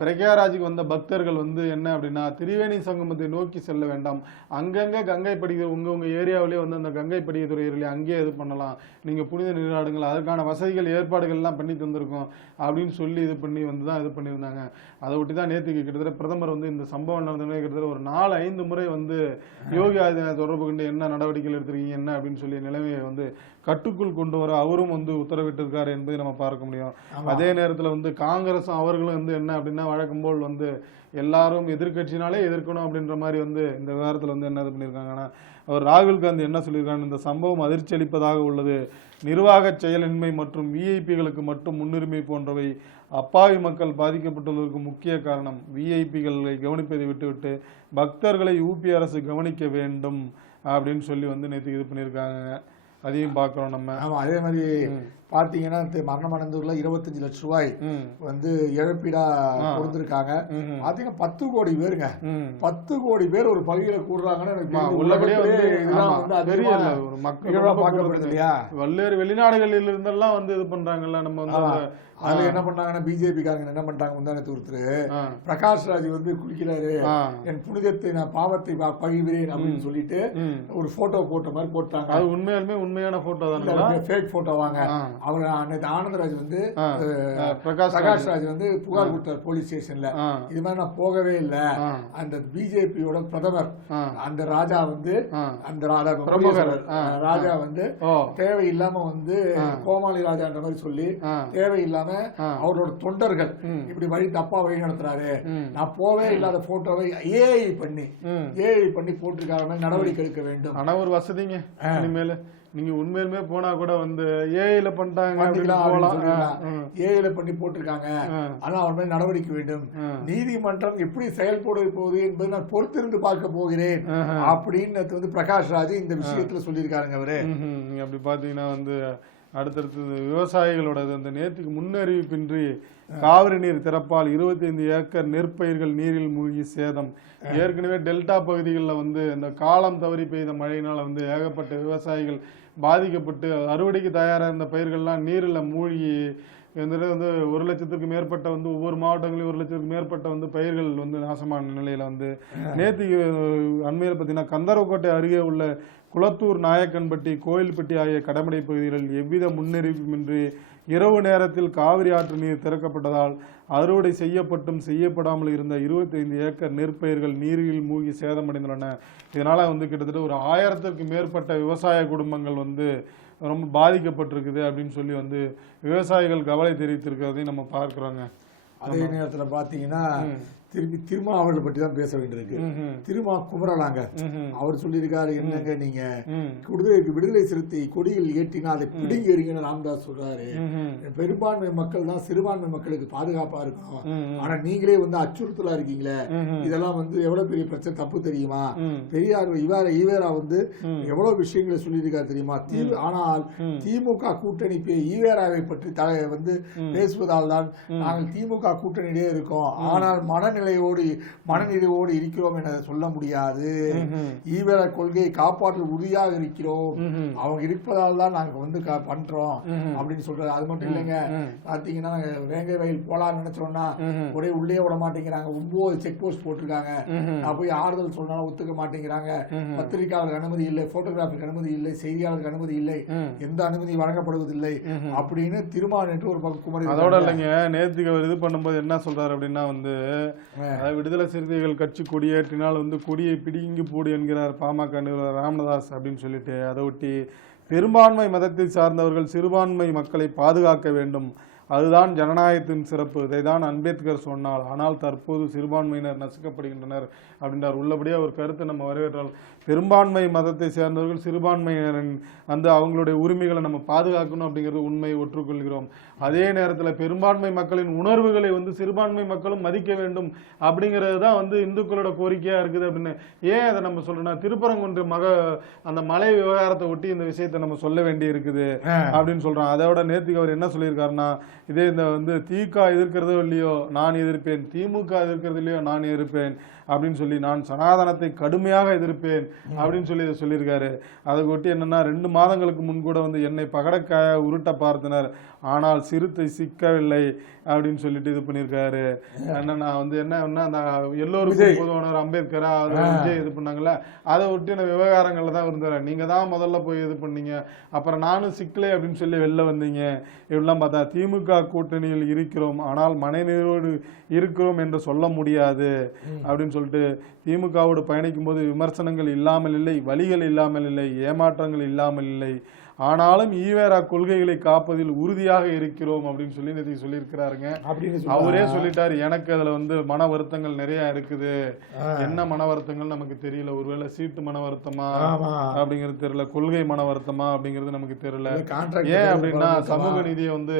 பிரக்யாராஜுக்கு வந்த பக்தர்கள் வந்து என்ன அப்படின்னா திரிவேணி சங்கமத்தை நோக்கி செல்ல வேண்டாம், அங்கங்க கங்கை படிக்க உங்க ஏரியாவிலேயே வந்து அந்த கங்கை படிக்கத்துறையிலே அங்கேயே இது பண்ணலாம், நீங்க புனித நீராடுங்கள், அதற்கான வசதிகள் ஏற்பாடுகள் எல்லாம் பண்ணி தந்திருக்கோம் அப்படின்னு சொல்லி இது பண்ணி வந்து தான் இது பண்ணியிருந்தாங்க. அதை ஒட்டி தான் நேற்றுக்கு கிட்டத்தட்ட பிரதமர் வந்து இந்த சம்பவம் நடந்ததுமே கிட்டத்தட்ட ஒரு 4-5 முறை வந்து யோகி ஆதித்யநாத் தொடர்பு கொண்டு என்ன நடவடிக்கைகள் எடுத்திருக்கீங்க என்ன அப்படின்னு சொல்லி நிலைமையை வந்து கட்டுக்குள் கொண்டு வர அவரும் வந்து உத்தரவிட்டிருக்காரு என்பதை நம்ம பார்க்க முடியும். அதே நேரத்தில் வந்து காங்கிரஸும் அவர்களும் வந்து என்ன அப்படின்னா வழக்கம் போல் வந்து எல்லாரும் எதிர்கட்சினாலே எதிர்க்கணும் அப்படின்ற மாதிரி வந்து இந்த விவகாரத்தில் வந்து என்ன இது பண்ணியிருக்காங்கன்னா அவர் ராகுல் காந்தி என்ன சொல்லியிருக்காங்க, இந்த சம்பவம் அதிர்ச்சி அளிப்பதாக உள்ளது, நிர்வாக செயலின்மை மற்றும் விஐபிகளுக்கு மட்டும் முன்னுரிமை போன்றவை அப்பாவி மக்கள் பாதிக்கப்பட்டுள்ளதற்கு முக்கிய காரணம், விஐபிகளை கவனிப்பதை விட்டுவிட்டு பக்தர்களை யூபி அரசு கவனிக்க வேண்டும் அப்படின்னு சொல்லி வந்து நேற்று இது பண்ணியிருக்காங்க. அதையும் பார்க்கிறோம் நம்ம. ஆமா, அதே மாதிரி பாத்தீங்கன்னா மரணமடைந்தூர்ல 25 லட்சம் ரூபாய் வந்து இழப்பீடா கொடுத்திருக்காங்க. பாத்தீங்கன்னா 10 கோடி பேருங்க, 10 கோடி பேர் ஒரு பகுதியில கூடுறாங்கன்னு பல்வேறு வெளிநாடுகளில் இருந்தெல்லாம் வந்து இது பண்றாங்கல்ல. நம்ம வந்து அதுல என்ன பண்ணாங்கன்னா பிஜேபி காரங்க என்ன பண்றாங்க, முந்தானத்து ஒருத்தர் பிரகாஷ் ராஜ் வந்து குளிக்கிறாரு, என் புனிதத்தை நான் பாவத்தை பழிகிறேன் அப்படின்னு சொல்லிட்டு ஒரு போட்டோ போட்ட மாதிரி போட்டாங்க. அது உண்மையாலுமே உண்மையான போட்டோ தான், ஃபேக் போட்டோ வாங்க. அவர் அன்னைக்கு ஆனந்தராஜ் வந்து பிரகாஷ் ராஜ் வந்து புகார் கொடுத்தார் போலீஸ் ஸ்டேஷன்ல, இது மாதிரி நான் போகவே இல்லை, அந்த பிஜேபியோட பிரதமர் அந்த ராஜா வந்து அந்த ராஜா வந்து தேவையில்லாம வந்து கோமாளி ராஜான்ற மாதிரி சொல்லி தேவையில்லாம அவரோட தொண்டர்கள் இப்படி வழி தப்பா வழி நடத்துறாரு, நான் போவே இல்லாத போட்டோவை ஏஐ பண்ணி போட்டிருக்காங்க, நடவடிக்கை எடுக்க வேண்டும். ஆனா ஒரு வசதிங்க, இனிமேல நீங்க உண்மையிலுமே போனா கூட வந்து ஏஐல பண்ணிட்டாங்க, ஏஐல பண்ணி போட்டிருக்காங்க, ஆனா அவர் மேல் நடவடிக்கை வேண்டும், நீதிமன்றம் எப்படி செயல்பட போகுது என்பதை நான் பொறுத்திருந்து பார்க்க போகிறேன் அப்படின்னு வந்து பிரகாஷ் ராஜ் இந்த விஷயத்துல சொல்லியிருக்காருங்க. அவரு நீங்க அப்படி பாத்தீங்கன்னா வந்து அடுத்தடுத்தது விவசாயிகளோட அந்த நேற்றுக்கு முன்னறிவிப்பின்றி காவிரி நீர் திறப்பால் 25 ஏக்கர் நெற்பயிர்கள் நீரில் மூழ்கி சேதம். ஏற்கனவே டெல்டா பகுதிகளில் வந்து இந்த காலம் தவறி பெய்த மழையினால் வந்து ஏகப்பட்ட விவசாயிகள் பாதிக்கப்பட்டு அறுவடைக்கு தயாராக இருந்த பயிர்கள்லாம் நீரில் மூழ்கி வந்து 1 லட்சத்துக்கு மேற்பட்ட வந்து ஒவ்வொரு மாவட்டங்களையும் 1 லட்சத்துக்கு மேற்பட்ட வந்து பயிர்கள் வந்து நாசமான நிலையில வந்து நேற்று அண்மையில் பார்த்தீங்கன்னா கந்தரவக்கோட்டை அருகே உள்ள குளத்தூர், நாயக்கன்பட்டி, கோயில்பட்டி ஆகிய கடமடை பகுதிகளில் எவ்வித முன்னறிவிப்புமின்றி இரவு நேரத்தில் காவிரி ஆற்று நீர் திறக்கப்பட்டதால் அறுவடை செய்யப்பட்டும் செய்யப்படாமல் இருந்த 25 ஏக்கர் நெற்பயிர்கள் நீரில் மூழ்கி சேதமடைந்துள்ளன. இதனால வந்து கிட்டத்தட்ட ஒரு 1000த்திற்கு மேற்பட்ட விவசாய குடும்பங்கள் வந்து ரொம்ப பாதிக்கப்பட்டிருக்குது அப்படின்னு சொல்லி வந்து விவசாயிகள் கவலை தெரிவித்திருக்கிறதையும் நம்ம பார்க்கிறோங்க. அதே நேரத்தில் பார்த்தீங்கன்னா திருமாவளவனை பற்றி தான் பேச வேண்டியிருக்கு. திருமா குமரலாங்க அவர் சொல்லியிருக்காரு, என்னங்க நீங்க விடுதலை சிறுத்தை கொடியில் ஏற்றினா அதை பிடிங்கி எறிங்கன்னு ராமதாஸ் சொல்றாரு. பெரும்பான்மை மக்கள் தான் சிறுபான்மை மக்களுக்கு பாதுகாப்பா இருக்கணும், ஆனா நீங்களே வந்து அச்சுறுத்தலா இருக்கீங்களே, இதெல்லாம் வந்து எவ்வளவு பெரிய பிரச்சனை, தப்பு தெரியுமா? பெரியார் ஈவேரா வந்து எவ்வளவு விஷயங்களை சொல்லியிருக்காரு தெரியுமா? ஆனால் திமுக கூட்டணி ஈவேராவை பற்றி வந்து பேசுவதால் தான் நாங்கள் திமுக கூட்டணியிலே இருக்கோம், ஆனால் மனநிலையோடு இருக்கிறோம் என சொல்ல முடியாது. ஈவேர கொள்கையை காப்பாற்ற உறுதியாக இருக்கிறோம், அவங்க இருப்பதால் தான் நாங்க வந்து பண்றோம் அப்படின்னு சொல்றாரு. அது மட்டும் இல்லைங்க, பாத்தீங்கன்னா வேங்கை வயல் போலான்னு நினைச்சோம்னா ஒரே உள்ளே விட மாட்டேங்கிறாங்க, 9 செக் போஸ்ட் போட்டிருக்காங்க, நான் போய் ஆறுதல் சொன்னாலும் ஒத்துக்க மாட்டேங்கிறாங்க, பத்திரிகையாளருக்கு அனுமதி இல்லை, போட்டோகிராஃபருக்கு அனுமதி இல்லை, செய்தியாளருக்கு அனுமதி இல்லை, எந்த அனுமதி வழங்கப்படுவதில்லை அப்படின்னு நேற்று ஒரு பக்கம் குமரி. அதோட இல்லைங்க, நேற்றுக்கு அவர் இது பண்ணும்போது என்ன சொல்றாரு அப்படின்னா வந்து விடுதலை சிறுத்தைகள் கட்சி கொடியேற்றினால் வந்து கொடியை பிடிங்கி போடு என்கிறார் பாமக நிறுவனர் ராமதாஸ் அப்படின்னு சொல்லிட்டு, அதை ஒட்டி பெரும்பான்மை மதத்தை சார்ந்தவர்கள் சிறுபான்மை மக்களை பாதுகாக்க வேண்டும், அதுதான் ஜனநாயகத்தின் சிறப்பு, இதைதான் அம்பேத்கர் சொன்னார், ஆனால் தற்போது சிறுபான்மையினர் நசுக்கப்படுகின்றனர் அப்படின்றார். உள்ளபடியே ஒரு கருத்தை நம்ம வரவேற்றால் பெரும்பான்மை மதத்தை சேர்ந்தவர்கள் சிறுபான்மையினரின் அந்த அவங்களுடைய உரிமைகளை நம்ம பாதுகாக்கணும் அப்படிங்கிறது உண்மையை ஒற்றுக்கொள்கிறோம். அதே நேரத்தில் பெரும்பான்மை மக்களின் உணர்வுகளை வந்து சிறுபான்மை மக்களும் மதிக்க வேண்டும் அப்படிங்கிறது தான் வந்து இந்துக்களோட கோரிக்கையா இருக்குது அப்படின்னு. ஏன் அதை நம்ம சொல்றோம்னா திருப்பரங்குன்ற அந்த மலை விவகாரத்தை ஒட்டி இந்த விஷயத்தை நம்ம சொல்ல வேண்டி இருக்குது அப்படின்னு சொல்றோம். அதோட நேற்றுக்கு அவர் என்ன சொல்லியிருக்காருன்னா, இதே இந்த வந்து திக எதிர்க்கிறதோ இல்லையோ நான் எதிர்ப்பேன், திமுக எதிர்க்கிறது இல்லையோ நான் எதிர்ப்பேன், அப்படின்னு சொல்லி நான் சனாதனத்தை கடுமையாக எதிர்ப்பேன் அப்படின்னு சொல்லி இதை சொல்லியிருக்காரு. அதை ஒட்டி என்னன்னா 2 மாதங்களுக்கு முன் கூட வந்து என்னை பகடக்காய உருட்ட பார்த்தனர், ஆனால் சிறுத்தை சிக்கவில்லை அப்படின்னு சொல்லிட்டு இது பண்ணியிருக்காரு. என்னன்னா வந்து என்ன அந்த எல்லோருக்கும் பொதுவானவர் அம்பேத்கரா விஜய் இது பண்ணாங்கல்ல, அதை ஒட்டின விவகாரங்கள்ல தான் இருந்தாரு. நீங்க தான் முதல்ல போய் இது பண்ணீங்க, அப்புறம் நானும் சிக்கலே அப்படின்னு சொல்லி வெளில வந்தீங்க. இப்படிலாம் பார்த்தா திமுக கூட்டணியில் இருக்கிறோம், ஆனால் மனநிறைவோடு இருக்கிறோம் என்று சொல்ல முடியாது அப்படின்னு சொல்லிட்டு திமுகவோடு பயணிக்கும் போது விமர்சனங்கள் இல்லாமல் இல்லை, வழிகள் இல்லாமல் இல்லை, ஏமாற்றங்கள் இல்லாமல் இல்லை, ஆனாலும் ஈவேரா கொள்கைகளை காப்பதில் உறுதியாக இருக்கிறோம் அப்படின்னு சொல்லி நேற்று சொல்லியிருக்கிறாருங்க. அவரே சொல்லிட்டாரு, எனக்கு அதுல வந்து மன வருத்தங்கள் நிறைய இருக்குது. என்ன மன வருத்தங்கள் நமக்கு தெரியல, ஒருவேளை சீட்டு மன வருத்தமா அப்படிங்கிறது தெரியல, கொள்கை மன வருத்தமா அப்படிங்கிறது நமக்கு தெரியல. ஏன் அப்படின்னா சமூக நீதியை வந்து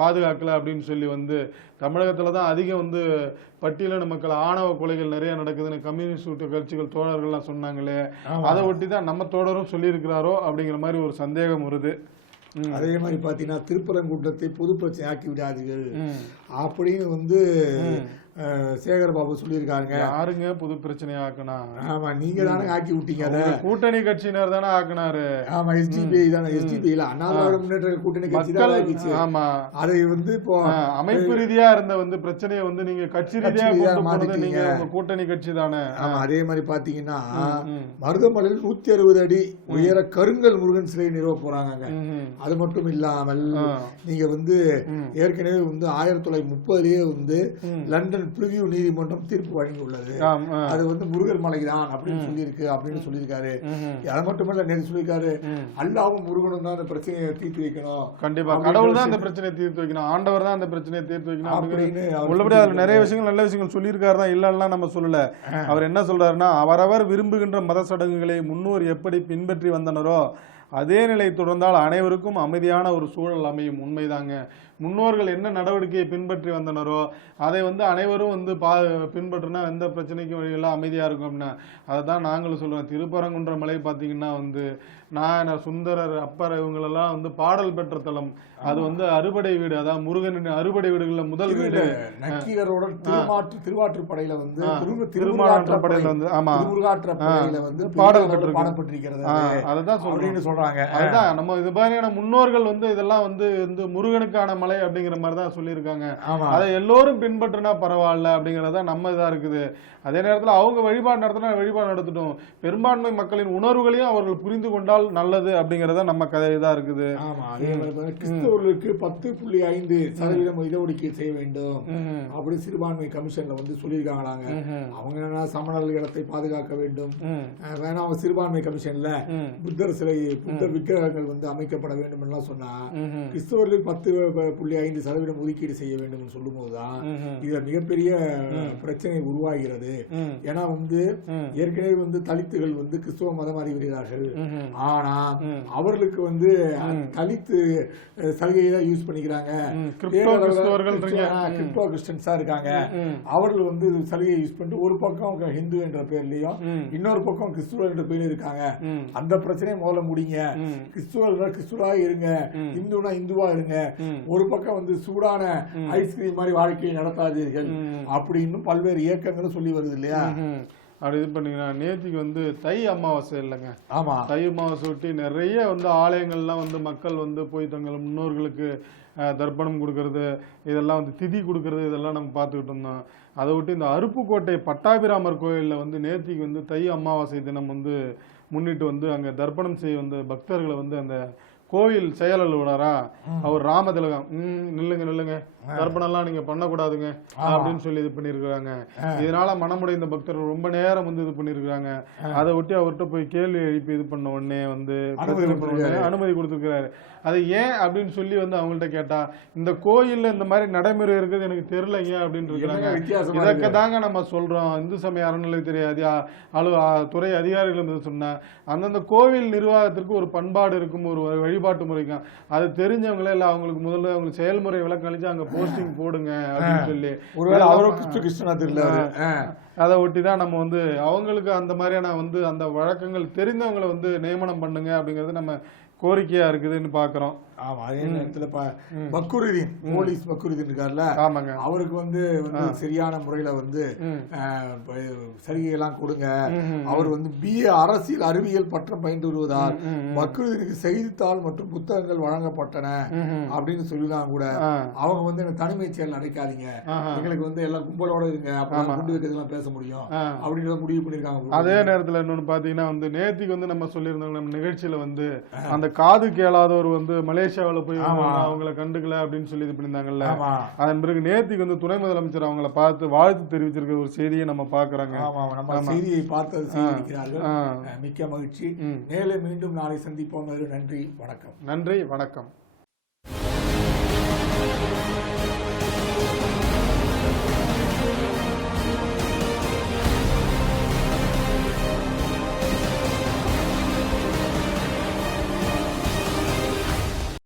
பாதுகாக்கல அப்படின்னு சொல்லி வந்து தமிழகத்துலதான் அதிகம் வந்து பட்டியலின மக்கள் ஆணவ கொலைகள் நிறைய நடக்குதுன்னு கம்யூனிஸ்ட் கட்சிகள் தோழர்கள்லாம் சொன்னாங்களே, அதை ஒட்டி தான் நம்ம தோழரும் சொல்லியிருக்கிறாரோ அப்படிங்கிற மாதிரி ஒரு சந்தேகம் வருது. அதே மாதிரி பாத்தீங்கன்னா திருப்பரங்குன்றத்தை பொது பிரச்சனை ஆக்கி விடாதீர்கள் அப்படின்னு வந்து சேகர்பாபு சொல்லியிருக்காங்க. யாருங்க புது பிரச்சனை ஆக்குனா? ஆமா, நீங்க தானே ஆக்கி விட்டீங்க. அதை கூட்டணி கட்சியினர் தானே ஆக்குனாரு. ஆமா, எஸ்டிபிஐ தானே, எஸ்டிபிஐ அண்ணா திராவிட முன்னேற்ற கூட்டணி கட்சி தான் ஆக்கிச்சு. ஆமா, அதை வந்து இப்போ அமைப்பு ரீதியா இருந்த வந்து பிரச்சனையை வந்து நீங்க கட்சி ரீதியா நீங்க கூட்டணி கட்சி தானே. ஆமா, அதே மாதிரி பாத்தீங்கன்னா மருதமலையில் 160 அடி உயர கருங்கல் முருகன் சிலை நிறுவ போறாங்க. அது மட்டும் இல்லாமல் நீங்க வந்து ஏற்கனவே வந்து 1930 வந்து லண்டன் பிரிவியூ நீதிமன்றம் தீர்ப்பு வழங்கியுள்ளது. அது வந்து முருகர் மலைதான் அப்படின்னு சொல்லியிருக்கு அப்படின்னு சொல்லியிருக்காரு. அது மட்டுமல்ல, நேற்று சொல்லியிருக்காரு, அல்லாவும் முருகனும் தான் அந்த பிரச்சனையை தீர்த்து வைக்கணும். கண்டிப்பா கடவுள் தான் அந்த பிரச்சனையை தீர்த்து வைக்கணும், ஆண்டவர் தான் அந்த பிரச்சனையை தீர்த்து வைக்கணும் அப்படின்னு உள்ளபடி அதுல நிறைய விஷயங்கள் நல்ல விஷயங்கள் சொல்லியிருக்காரு தான், இல்லன்னா நம்ம சொல்லல. அவர் என்ன சொல்றாருன்னா, அவரவர் விரும்புகின்ற மத சடங்குகளை முன்னோர் எப்படி பின்பற்றி வந்தனரோ அதே நிலை தொடர்ந்தால் அனைவருக்கும் அமைதியான ஒரு சூழல் அமையும். உண்மைதாங்க. முன்னோர்கள் என்ன நடவடிக்கையை பின்பற்றி வந்தனரோ அதை வந்து அனைவரும் வந்து பின்பற்றினா எந்த பிரச்சனைக்கும் வழியெல்லாம் அமைதியா இருக்கும் அப்படின்னா அதை தான் நாங்களும் சொல்றோம். திருப்பரங்குன்ற மலை பார்த்தீங்கன்னா வந்து நான் சுந்தரர் அப்பர் இவங்களெல்லாம் வந்து பாடல் பெற்ற தலம். அது வந்து அறுபடை வீடு, அதான் முருகனின் அறுபடை வீடுகள்ல முதல் வீடு. நக்கீரரோட திருவாற்றுப்படையில வந்து திருமாற்றாற்றுப்படையில வந்து ஆமா திருமுருகாற்றுப்படையில வந்து பாடல் பாடப்பட்டிருக்கிறது. அதுதான் சொல்றாங்க. அதுதான் நம்ம இது மாதிரியான முன்னோர்கள் வந்து இதெல்லாம் வந்து முருகனுக்கான மலை அப்படிங்கிற மாதிரி தான் சொல்லியிருக்காங்க. அதை எல்லோரும் பின்பற்றினா பரவாயில்ல அப்படிங்கறத நம்ம இதா இருக்குது. அதே நேரத்தில் அவங்க வழிபாடு நடத்தினா வழிபாடு நடத்தட்டும், பெரும்பான்மை மக்களின் உணர்வுகளையும் அவர்கள் புரிந்து கொண்டால் நல்லது அப்படிங்கறத நம்ம கதை தான் இருக்குது. கிறிஸ்தவர்களுக்கு 10.5% இடஒதுக்கீடு செய்ய வேண்டும் அப்படி சிறுபான்மை கமிஷன்ல வந்து சொல்லியிருக்காங்களாங்க. அவங்க என்ன சமணர் இடத்தை பாதுகாக்க வேண்டும், வேணா அவங்க சிறுபான்மை கமிஷன்ல புத்தர் சிலை புத்தர் விக்கிரகங்கள் வந்து அமைக்கப்பட வேண்டும் எல்லாம் சொன்னா கிறிஸ்தவர்களுக்கு 10.5% ஒதுக்கீடு செய்ய வேண்டும் சொல்லும் போதுதான் இதுல மிகப்பெரிய பிரச்சனை உருவாகிறது. ஏன்னா வந்து ஏற்கனவே வந்து தலித்துகள் வந்து கிறிஸ்தவ மதம் அறிவிக்கிறார்கள், ஆனா அவர்களுக்கு வந்து தலித்து சலுகையை தான் யூஸ் பண்ணிக்கிறாங்க. கிரிப்டோ கிறிஸ்டியன்ஸா இருக்காங்க, அவர்கள் வந்து சலுகையை யூஸ் பண்ணிட்டு ஒரு பக்கம் ஹிந்து என்ற பேர்லயும் இன்னொரு பக்கம் கிறிஸ்துவர் என்ற பேர்ல இருக்காங்க. அந்த பிரச்சனையை முதல்ல முடிங்க. கிறிஸ்துவர்கள் கிறிஸ்துவா இருங்க, இந்துனா இந்துவா இருங்க, ஒரு பக்கம் வந்து சூடான ஐஸ்கிரீம் மாதிரி வாழ்க்கையை நடத்தாதீர்கள் அப்படின்னு பல்வேறு இயக்கங்களும் சொல்லி வருது இல்லையா. அப்படி இது பண்ணீங்கன்னா நேற்றுக்கு வந்து தை அமாவாசை இல்லைங்க. ஆமா, தை அமாவாசை ஒட்டி நிறைய வந்து ஆலயங்கள்லாம் வந்து மக்கள் வந்து போய் தங்கள் முன்னோர்களுக்கு தர்ப்பணம் கொடுக்கறது, இதெல்லாம் வந்து திதி கொடுக்கறது, இதெல்லாம் நம்ம பார்த்துக்கிட்டு இருந்தோம். அதை விட்டு இந்த அருப்புக்கோட்டை பட்டாபிராமர் கோயிலில் வந்து நேற்றுக்கு வந்து தை அமாவாசை தினம் வந்து முன்னிட்டு வந்து அங்கே தர்ப்பணம் செய்ய வந்த பக்தர்களை வந்து அந்த கோயில் செயல் அலுவலரா அவர் ராமதிலகம் நில்லுங்க தர்ப்பணம்லாம் நீங்க பண்ணக்கூடாதுங்க அப்படின்னு சொல்லி இது பண்ணிருக்காங்க. இதனால மனமுடைந்த பக்தர்கள் ரொம்ப நேரம் வந்து இது பண்ணிருக்காங்க. அதை ஒட்டி அவர்கிட்ட போய் கேள்வி எழுப்பி இது பண்ண உடனே வந்து அனுமதி கொடுத்துருக்கிறாரு. அது ஏன் அப்படின்னு சொல்லி வந்து அவங்கள்ட்ட கேட்டா இந்த கோயில்ல இந்த மாதிரி நடைமுறை இருக்குது எனக்கு தெரியலைங்க அப்படின்னு இருக்காங்க. இதற்கு தாங்க நம்ம சொல்றோம், இந்து சமய அறநிலையத்துறை துறை அதிகாரிகள் சொன்ன அந்தந்த கோவில் நிர்வாகத்திற்கு ஒரு பண்பாடு இருக்கும், ஒரு வழிபாட்டு முறைக்கும். அது தெரிஞ்சவங்களே இல்ல அவங்களுக்கு முதல்ல அவங்க செயல்முறை விளக்கம் அளிச்சு அங்க போஸ்டிங் போடுங்க அப்படின்னு சொல்லி. ஒருவேளை அவரும் கிறிஸ்துவனா தெரியல, அதை ஒட்டி தான் நம்ம வந்து அவங்களுக்கு அந்த மாதிரியான வந்து அந்த வழக்கங்கள் தெரிந்தவங்களை வந்து நியமனம் பண்ணுங்க அப்படிங்கிறது நம்ம கோரிக்கையா இருக்குதுன்னு பாக்குறோம். ஆமா, அதே நேரத்துல பக்ருதீன், போலீஸ் பக்ருதீன் இருக்கார்ல, ஆமாங்க, அவருக்கு வந்து சரியான முறையில வந்து சலுகையெல்லாம் கொடுங்க. அவர் வந்து BA அரசியல் அறிவியல் பட்டம் பயின்று வருவதால் பக்ருதீனுக்கு செய்தித்தாள் மற்றும் புத்தகங்கள் வழங்கப்பட்டன அப்படின்னு சொல்லிதான் கூட அவங்க வந்து எனக்கு தனிமை செயல் அடைக்காதீங்க, எங்களுக்கு வந்து எல்லாம் கும்பலோட இருங்க, அப்புறம் குண்டு வைக்கிறதுலாம் பேச முடியும் அப்படின்றத முடிவு பண்ணிருக்காங்க. அதே நேரத்துல இன்னொன்னு பாத்தீங்கன்னா வந்து நேத்திக்கு வந்து நம்ம சொல்லியிருந்தோம் நம்ம நிகழ்ச்சியில வந்து அந்த காது கேளாதவர் வந்து மலேசியாவில போய் அவங்கள கண்டுக்கல அப்படின்னு சொல்லி இது பண்ணியிருந்தாங்கல்ல. அதன் பிறகு நேத்திக்கு வந்து துணை முதலமைச்சர் அவங்கள பார்த்து வாழ்த்து தெரிவிச்சிருக்கிற ஒரு செய்தியை நம்ம பாக்குறாங்க. செய்தியை பார்த்தது மிக்க மகிழ்ச்சி. மேலும் மீண்டும் நாளை சந்திப்போம். நன்றி, வணக்கம். நன்றி, வணக்கம்.